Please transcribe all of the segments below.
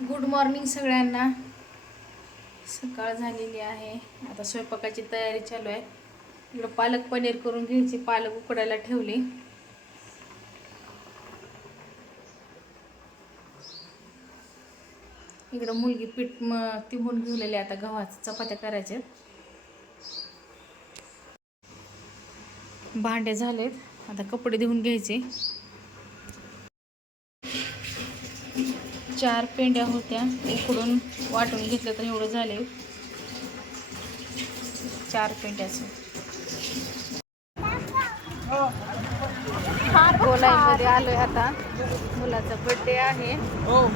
Good morning सगळ्यांना. सकाळ झालेली आहे. आता स्वयंपाकाची तयारी चालू आहे. इकडं पालक पनीर करून घ्यायची. पालक उकडायला ठेवली. इकडं मुलगी पीठ म तिंबून घेऊलेली आहे. आता गव्हाचं चपात्या करायच्या भांडे झालेत. आता कपडे धुवून घ्यायचे. चार पेंड्या होत्या. उकडून वाटून घेतलं तर एवढं झाले. चार पेंड्याचं गोलाईमध्ये आलोय आता. मुलाचा बर्थडे आहे. हो.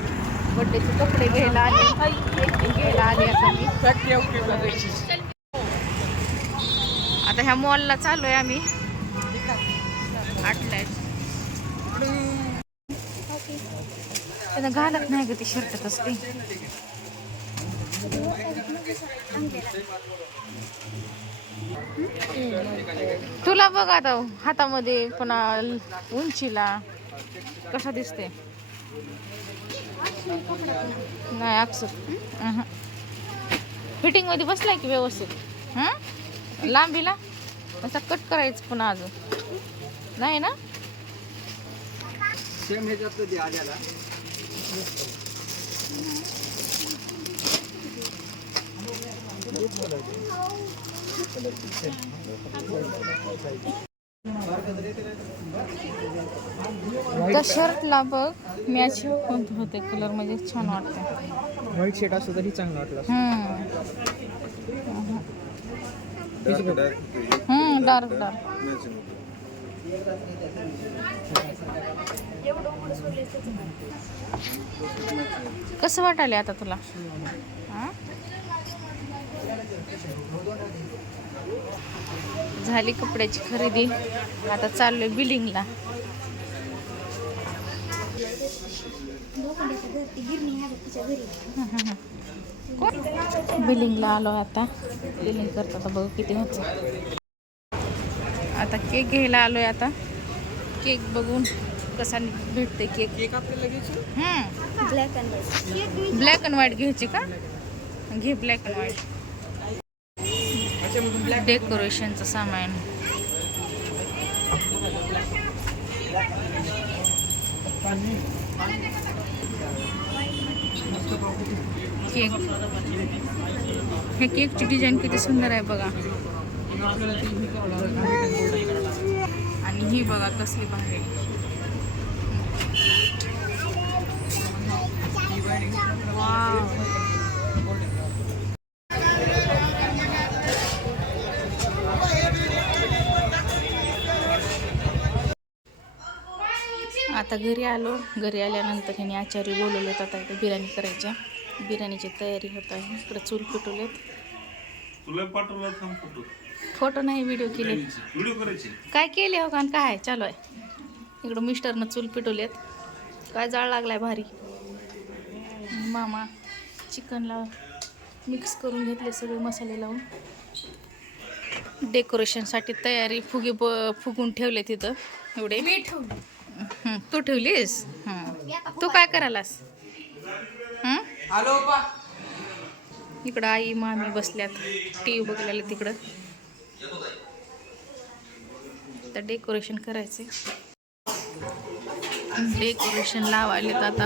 बर्थडेचे कपडे घ्यायला आले. घ्यायला आले आता मी. ह्या मॉलला चाललोय आम्ही. आटलाय त्याला घालत नाही ग ती शर्ट कसली तुला बघ आता हातामध्ये पुन्हा उंचीला कसा दिसते नाही अक्षर. फिटिंगमध्ये बसलाय की व्यवस्थित? लांबीला? असा कट करायचं पुन्हा अजून. नाही ना? त्या शर्टला बघ मॅच कोणतं होते कलर म्हणजे छान वाटतं व्हाईट शेट असतं तरी चांगलं वाटलं डार्क डार्क कसं वाटायला आता तुला? झाली कपड्याची खरेदी. आता चाललोय बिलिंगला बिलिंगला आलो आता. बिलिंग करतो बघू किती होतं. आता केक घ्यायला आलोय आता. केक बघून कसा भेटते केक. आपल्याला black and white black and white घ्यायची का? घे ब्लॅक अँड व्हाईट डेकोरेशनचं सामान. केक. हे केकची डिझाईन किती सुंदर आहे बघा. आणि ही बघा कसली बाहेर वाव. आता घरी आलो. घरी आल्यानंतर ह्याने आचार्य बोलवलेत आता इथं बिर्याणी करायच्या. बिर्याणीची तयारी होत आहे. इकडे चूल पेटवलेत तुला पाठवलं फोटो नाही व्हिडिओ केले. व्हिडिओ करायची. काय केले हो का आणि काय चालू आहे. इकडं मिस्टरनं चूल पेटवलेत. काय जाळ लागलाय भारी. मामा चिकनला मिक्स करून घेतले सगळे मसाले लावून. डेकोरेशनसाठी तयारी फुगे ब फुगून ठेवले तिथं. एवढे. मी ठेवली. तू ठेवलीस? हं. तू काय करायलास? हं? इकडं आई मामी बसल्यात. टी व्ही बघलेलं तिकडं. आता डेकोरेशन करायचे डेकोरेशन लावायलेत आता.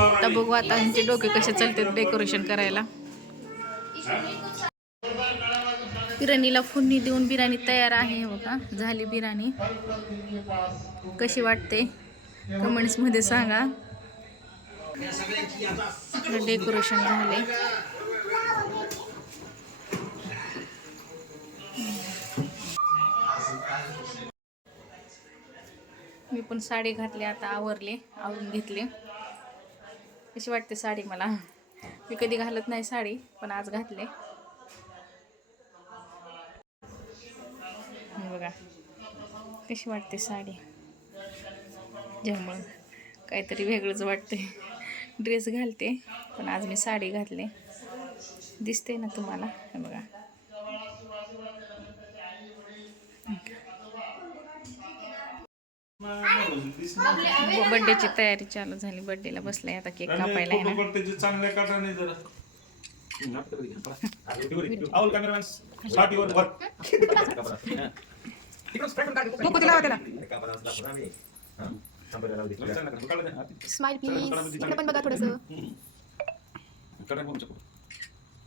आता बघू आता ह्यांचे डोके कसे चालतात डेकोरेशन करायला. बिर्याणीला फुन्नी देऊन बिर्याणी तयार आहे हो का झाली बिर्याणी. कशी वाटते? कमेंट्समध्ये सांगा. डेकोरेशन झाले पण साडी घातली आता आवरले आवरून घेतले. कशी वाटते साडी मला. मी कधी घालत नाही साडी पण आज घातले. बघा कशी वाटते साडी. ज्यामुळं काहीतरी वेगळंच वाटते. ड्रेस घालते पण आज मी साडी घातले. दिसते ना तुम्हाला? बघा. बर्थडेची तयारी चालू झाली. बर्थडेला बसलाय आता केक कापायला आहे ना. चांगल्या काटाने जरा. स्माइल प्लीज इकडे पण बघा थोडस.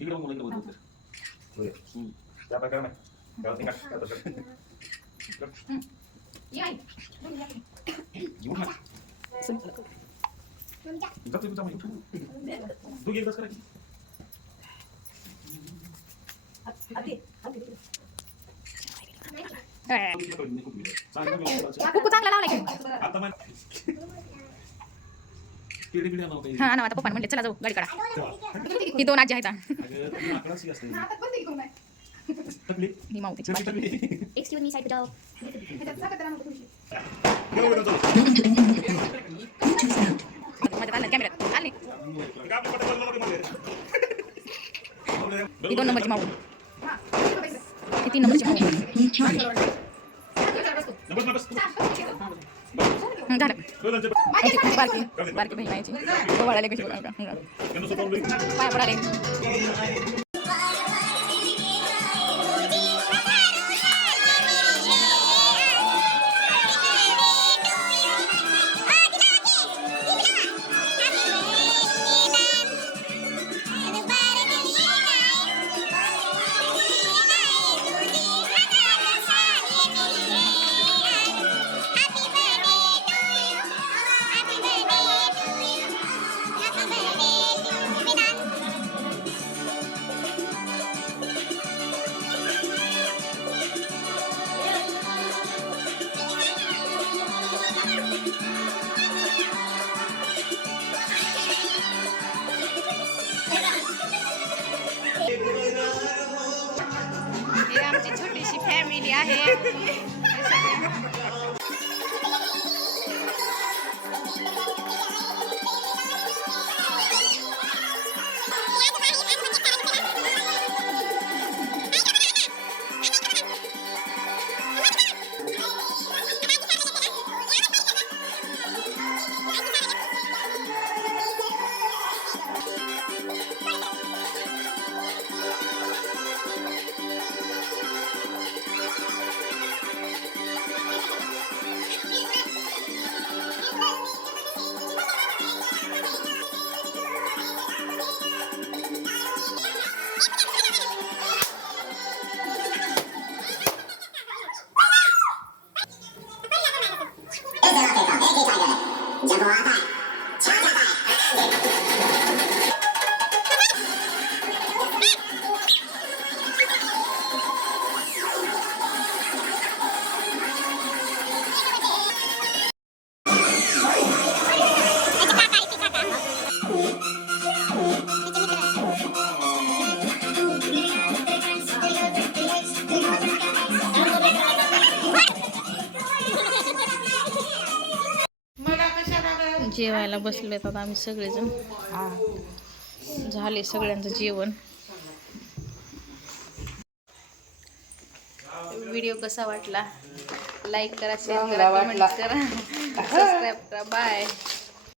इकडे तू घे करायची चांगला की? हा ना आता पप्पा म्हणले चला जाऊ गाडी काढा. ही दोन आजी आहेत. हा. आकडाची असते तकली ही मावतीची तकली बारकी. तकली एक्सक्यूज मी साईड जाओ माझ्यात आलं कॅमेऱ्यात आली ही दोन नंबरची माऊ ही तीन नंबरची माऊ हं, झालं याची खूप बारकी बारकी बहीण आहे याची. ओवाळायला कशी बघा हं. पाया पडाले आमची छोटीशी फॅमिली आहे. हे सगळे जेवायला बसलेत आता आम्ही सगळेजण. झाले सगळ्यांचं जेवण. व्हिडिओ कसा वाटला? लाईक करा शेअर करा कमेंट करा. सबस्क्राईब करा. बाय